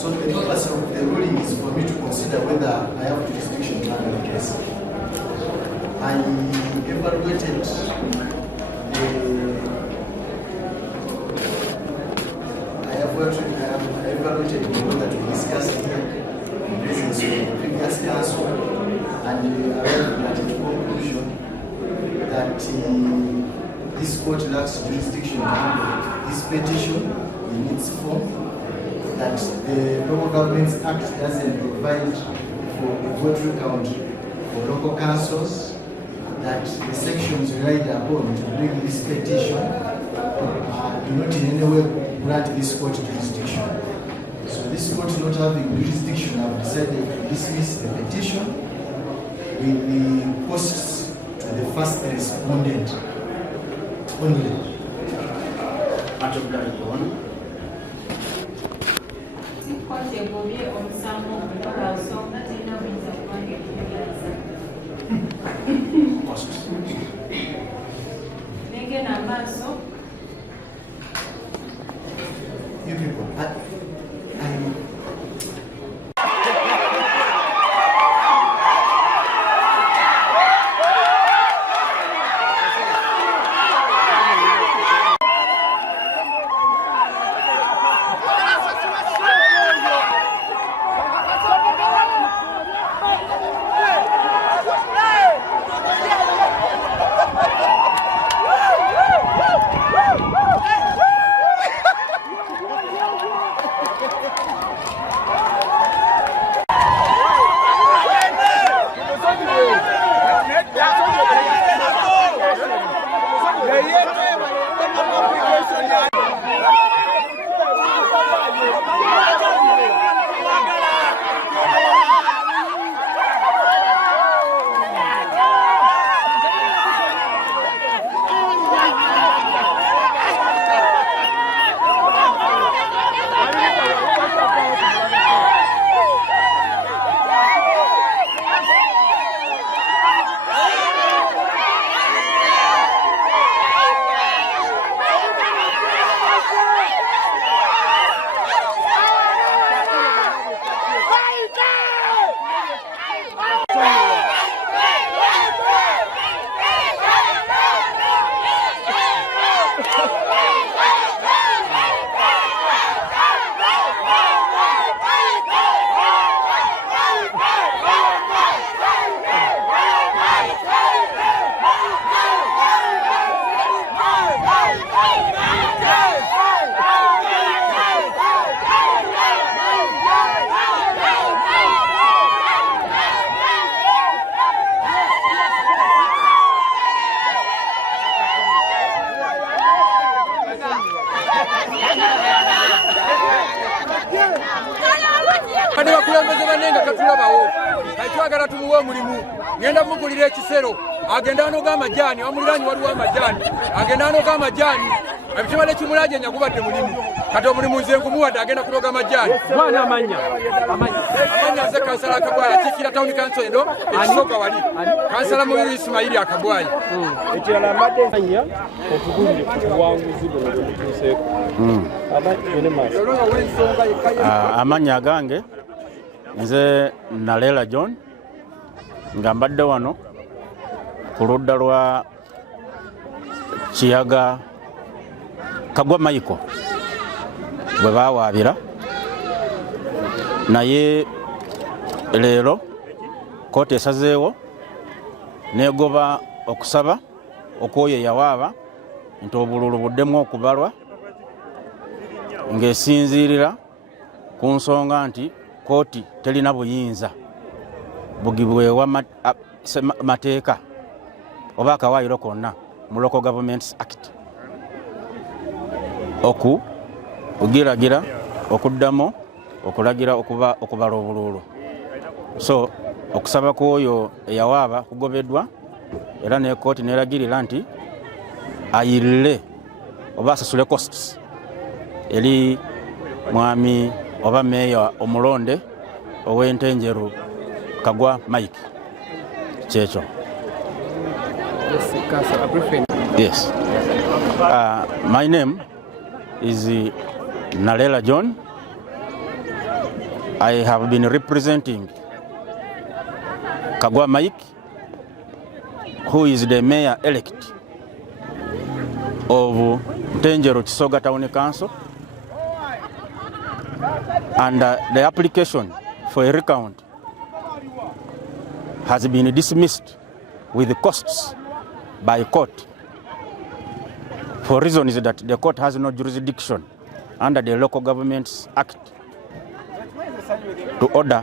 So the purpose of the ruling is for me to consider whether I have jurisdiction to handle the case. I evaluated the law that we discussed here in presence of the previous council, and arrived at the conclusion that this court lacks jurisdiction to handle this petition in its form, that the Local Governments Act doesn't provide for a vote recount for local councils, that the sections relied upon to bring this petition do not in any way grant this court jurisdiction. So this court not having jurisdiction have decided to dismiss the petition with the posts to the first respondent only. You people, omukulembeze banenga tatulabawo twagala tumuwe omulimu ngenda mugulira ekisero agenda anoga amajani wamuliranyi waliwo amajani agenda anoga amajani ekibale kimulajenya gubadde mulimu kati omulimu nze nkumuwadde agenda kunoga amajani amanya nze kansala akabwaya kikira tawuni kanso eno ekisooka wali kansala mubiri Ismaili akabwaya ekirala amadde anya okugulire obuwanguzi buno butuuseeko amanya agange nze Nalela John nga mbadde wano ku ludda lwa Kiyaga Kagwa Michael bwe bawaabira naye leero kooti esazeewo negoba okusaba okwoyo eyawaaba nti obululu buddemu okubalwa ng'esinziirira ku nsonga nti kooti terina buyinza bugibwewa mateeka oba akawaayiro konna mu Local Governments Act okugiragira okuddamu okulagira okubala obululu. So okusaba kwoyo eyawaaba kugobeddwa era ne kooti neragirira nti ayirire oba asasule costs eri mwami oba meeya omulonde ow'Entenjeru Kagwa Mike kyekyo. Yes. My name is Nalela John. I have been representing Kagwa Mike, who is the mayor-elect of Ntenjeru Kisoga Town Council, and the application for a recount has been dismissed with costs by court for reasons that the court has no jurisdiction under the Local Governments Act to order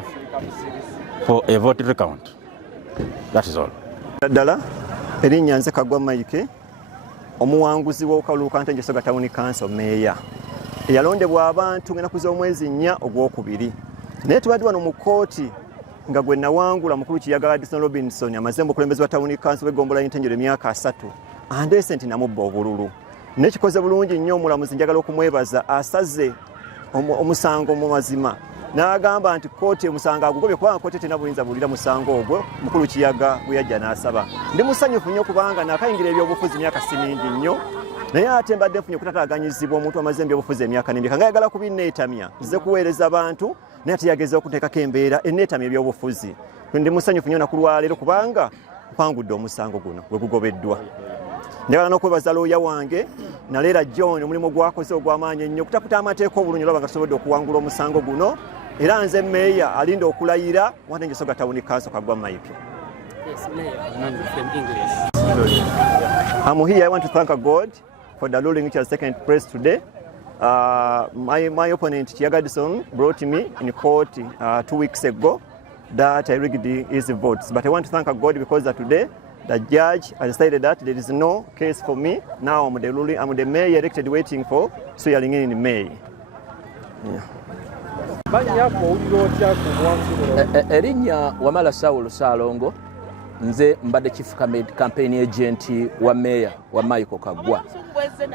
for a vote recount. That is all. Dala erinnya nze Kagwa Mike omuwanguzi w'okalulu ka Ntenjeru Kisoga Town Council meeya eyalondebwa abantu ng'ennaku z'omwezi 4 Ogwokubiri naye tubadde wano mu kooti nga gwe nawangula mukulu Kiyaga Addison Robinson amazembe okulembeza wa Town Council w'eggombolola y'Entenjeru emyaka 3 andeese nti namubba obululu nekikoze bulungi nnyo omulamuzi njagala okumwebaza asaze omusango mu mazima n'agamba nti kooti omusango agugobye kubanga kooti tena buyinza bulira musango ogwo mukulu Kiyaga bwe yajja n'asaba. Ndi musanyufu nnyo kubanga nakayingira ebyobufuzi myaka si mingi nnyo naye ate mbadde nfunye okutataaganyizibwa omuntu amaze ebyobufuzi emyaka n'emyaka nga ayagala kubinneetamya nze kuweereza abantu naye ate yagezeho okuteekako embeera enneetamya ebyobufuzi. Ndi musanyufu nnyo nakulwaleero kubanga mpangudde omusango guno gwe gugobeddwa. Njagala n'okwebaza looya wange Nalela John omulimu gwakoze ogw'amaanyi ennyo okutaputa amateeka obulungi olaba nga tusobodde okuwangula omusango guno era nze meeya alinda okulayira wa Ntenjeru Kisoga Town Council Kagwa Mike. Yes, Mayor. From English. I'm here. I want to thank God for the ruling which has taken place today. My opponent Kiyaga Addison brought me in court 2 weeks ago that I rigged his votes. But I want to thank God because today the judge has decided that there is no case for me. Now I'm the mayor elected waiting for swearing in May. Yeah. Erinnya Wamala Saulo Salongo nze mbadde chief campaign agent wa mayor wa Michael Kagwa.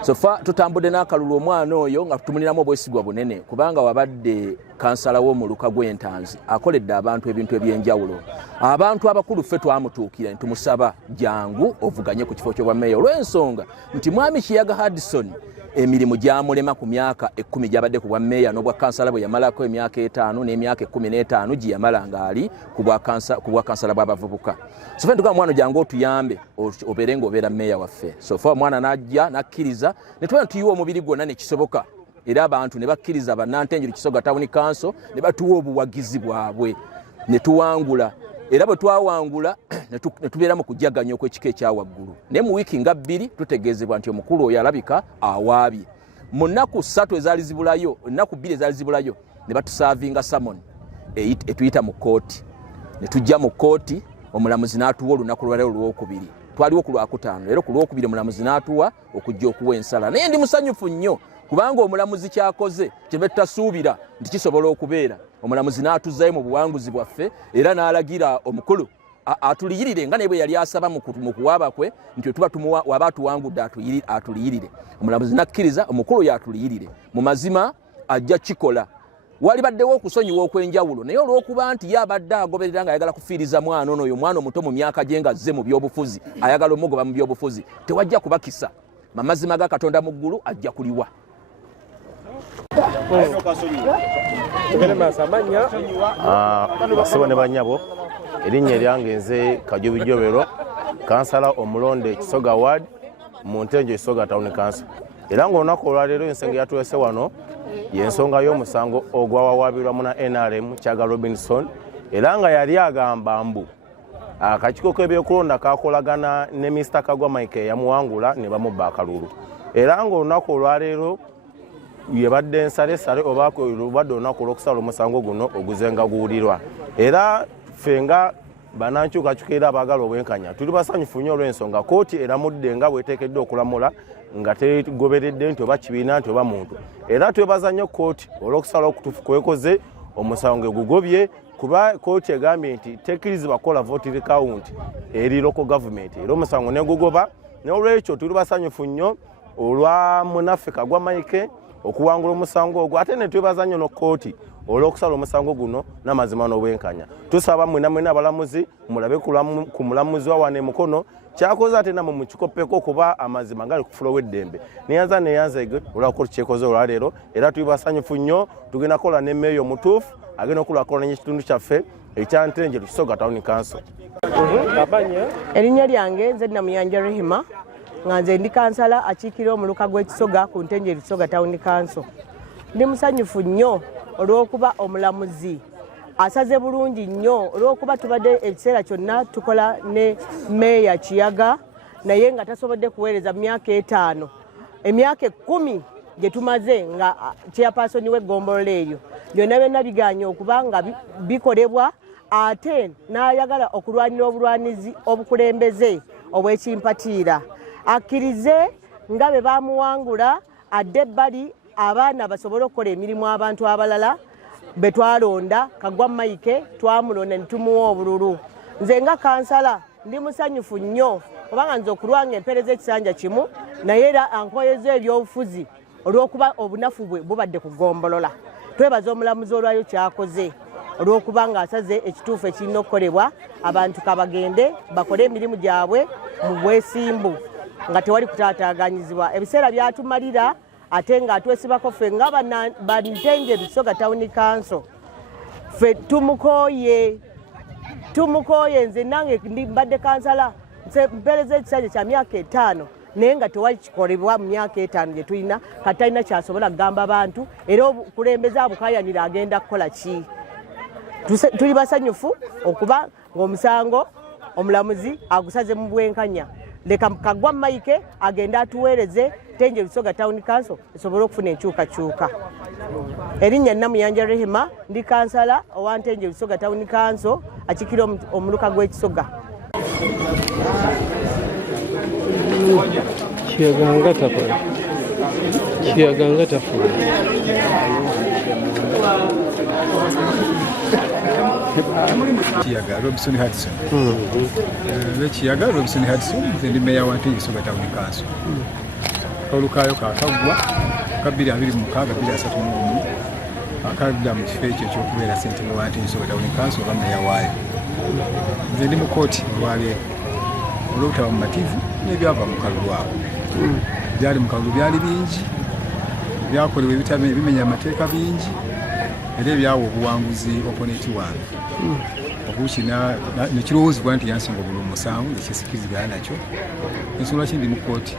So far tutambudde n'akalulu omwana oyo nga tutumuliramu obwesigwa bunene kubanga wabadde kansala w'omuluka gw'Entanzi akoledde abantu ebintu ebyenjawulo. Abantu abakulu ffe twamutuukira ntumusaba jangu ovuganye ku kifo ky'obwa mayor olw'ensonga nti mwami Kiyaga Addison emirimu gyamulema ku myaka 10 gyabadde ku bwa meeya n'obwa kansala bwe yamalako emyaka 5 n'emyaka 15 gye yamala ng'ali ku bwa kansala bw'abavubuka. So ffe tuga mwana jangu otuyambe obeere ng'obeera meeya waffe. So far mwana n'ajja n'akkiriza ne tuba tuyiwa omubiri gwonna ne kisoboka era abantu ne bakkiriza bannantenjeru Kisoga Town Council ne batuwa obuwagizi bwabwe ne tuwangula. Era bwe twawangula ne tubeera mu kujjaganya okw'ekika ekyawaggulu. Naye mu wiiki nga 2 tutegeezebwa nti omukulu oyo alabika awaabye. Mu nnaku 3 ezaali zibulayo, ennaku 2 ezaali zibulayo ne batusaavinga summon etuyita mu kooti. Ne tujja mu kooti omulamuzi n'atuwa olunaku lwaleero olw'okubiri. Twaliwo ku Lwakutaano era ku Lwokubiri omulamuzi n'atuwa okujja okuwa ensala. Naye ndi musanyufu nnyo kubanga omulamuzi kyakoze kye tutasuubira nti kisobola okubeera. omulamuzi n'atuzzayo mu buwanguzi bwaffe era n'alagira omukulu atuliyirire nga ne bwe yali asaba mu kuwaaba kwe nti tuba tumuwa waba atuwangudde atuliyirire. Omulamuzi n'akkiriza omukulu yatuliyirire. Mu mazima ajja kikola. Walibaddewo okusonyiwa okwenjawulo naye olw'okuba nti ye abadde agoberera ng'ayagala kufiiriza mwana ono oyo mwana omuto mu myaka gye ng'azze mu byobufuzi ayagala omugoba mu byobufuzi tewajja kubakisa. Amazima ga Katonda mu ggulu ajja kuliwa. Basebo ne banyabo erinnya lyange nze Kajubijobero kansala omulonde Kisoga Ward mu Ntenje Kisoga Town Council. Era ng'olunaku olwaleero ensonga yatuwese wano y'ensonga y'omusango ogwawawaabirwa mu na NRM Kyaga Robinson era nga yali agamba mbu akakiiko k'ebyokulonda kakolagana ne Mr. Kagwa Mike yamuwangula ne bamubba akalulu. Era ng'olunaku olwaleero yebadde ensalesale oba lubadde olunaku olw'okusala omusango guno oguzenga guwulirwa. Era ffe nga bannankyukakyuka era abaagala obwenkanya tuli basanyufu nnyo olw'ensonga kooti eramudde nga bw'eteekeddwa okulamula nga tegoberedde nti oba kibiina nti oba muntu. Era twebaza nnyo kooti olw'okusala okutuufu kwekoze omusango egugobye kuba kooti egambye nti tekkirizibwa kukola voting count eri local government era omusango negugoba. N'olwekyo tuli basanyufu nnyo olwa munaffe Kagwa Mike okuwangula omusango ogwo ate ne twebaza nnyo n'okkooti olw'okusala omusango guno n'amazima n'obwenkanya. Tusaba mwena abalamuzi mulabe ku mulamuzi wa wane mukono kyakoze ate namwe mukikoppeko okuba amazima gali kufula w'eddembe neyanza olwako kyekoze olwaleero era tuli basanyufu nnyo tugenda kukola n'emmeeyo omutuufu agenda okulakola n'ekitundu kyaffe ekya Ntenje Kisoga Town Council. Erinnya lyange nze Namuyanja Rehima nga nze ndi kansala akiikira omuluka gw'Ekisoga ku Ntenje Kisoga Town Council. Ndi musanyufu nnyo olw'okuba omulamuzi asaze bulungi nnyo olw'okuba tubadde ekiseera kyonna tukola ne Meeya Kiyaga naye nga tasobodde kuweereza myaka 5 emyaka 10 gye tumaze nga chairperson w'eggombolola eyo byonna biganye okuba nga bikolebwa ate n'ayagala okulwanira obulwanizi obukulembeze obw'ekimpatiira akkirize nga be bamuwangula adde ebbali abaana basobole okukola emirimu abantu abalala betwalonda Kagwa Mike twamulonda ne tumuwa obululu. Nze nga kansala ndi musanyufu nnyo kubanga nze okulwanga empeereza ekisanja kimu naye era ankoyeza ebyobufuzi olw'okuba obunafu bwe bubadde ku ggombolola. Twebaza omulamuzi olwayo kyakoze olw'okuba ng'asaze ekituufu ekirina okukolebwa abantu kabagende bakole emirimu gyabwe mu bwesimbu nga tewali kutaataaganyizibwa. Ebiseera byatumalira ate nga atwesibako ffe nga Ntenje Kisoga Town Council ffe tumukooye nze nange mbadde kansala mpeereza ekisanja kya myaka 5 naye nga tewali kikolebwa mu myaka 5 gye tulina kati talina kyasobola kugamba bantu era obukulembeze abukayanira agenda kukola ki. Tuli basanyufu okuba ng'omusango omulamuzi agusaze mu bwenkanya. Leka Kagwa Mike agenda atuweereze Ntenje Kisoga Town Council esobole okufuna enkyukakyuka. Erinnya Namuyanja Rehima ndi kansala owa Ntenje Kisoga Town Council akiikira omuluka gw'Ekisoga. Kiyaganga tafa Kiyaga Robinson Hudson. Kiyaga Robinson Hudson ndi meya wa Ntenje Kisoga Town Council. Olukayo kakagwa kabiri 26 akadda mu kifo ekyo ky'okubeera ssentebe wa Ntenje Kisoga Town Council oba meya waayo. Nze ndi mu kooti olwaleero olw'obutaba mu mativu n'ebyava mu kalulu awo. Byali mu kalulu byali bingi byakolebwa bimenya amateeka bingi era ebyawa obuwanguzi oponenti wange okukina nekirowoozebwa nti yansinga obululu musanvu nekisikirizigana nakyo ensonga lwaki ndi mu kooti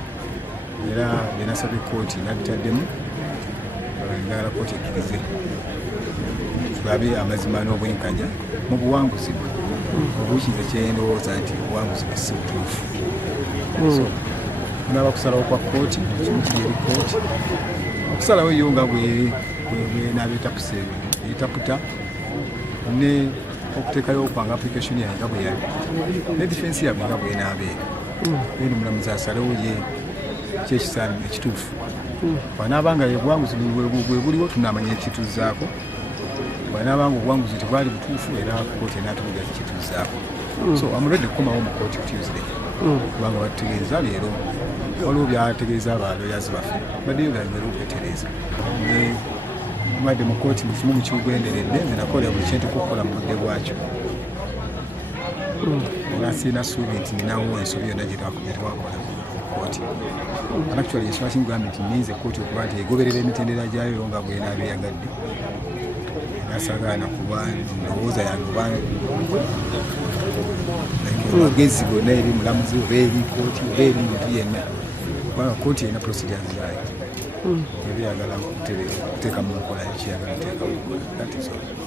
era byenasabye kooti nabitaddemu ngala kooti ekkirize tulabe amazima n'obwenkanya mu buwanguzi bwe obukize kyendowooza nti obuwanguzi bwe si butuufu naba kusalawo kwa kooti kimu kiri eri kooti okusalawo yo nga bwenabeetaputa ne okuteekayo okwanga application yange nga bwe yali ne defense yange nga bwenaabeera eno omulamuzi asalewo ye kyekisaani ekituufu bwanaabanga obuwanguzi bwe buliwo tunaamanya ekituzaako bw'anaabanga obuwanguzi tebwali butuufu era kkooti enaatulugira kikituuzaako so amulwadde kukomawo mu kooti Tuesday kubanga batutegeeza leero waliwo byategeeza abalooyazi baffe baddeyo galibera okwetereeza mbadde mu kooti mu kimu mukigenderedde nze nakolera buli kintu kukola mu budde bwakyo era sirina ssuubi nti ninawo ensobi yonna gye twakola kooti actually ensonga kimugambye nti nninze kooti okuba nti egoberera emitendera gyayo nga bwenaabeeyagadde nasagaana kuba ndowooza yange oba magezi gonna eri mulamuzi oba eri kooti oba eri muntu yenna kubanga kooti erina procedures zaayo eba eyagala kuteeka mu nkola ekiyagala kuteeka mu nkola.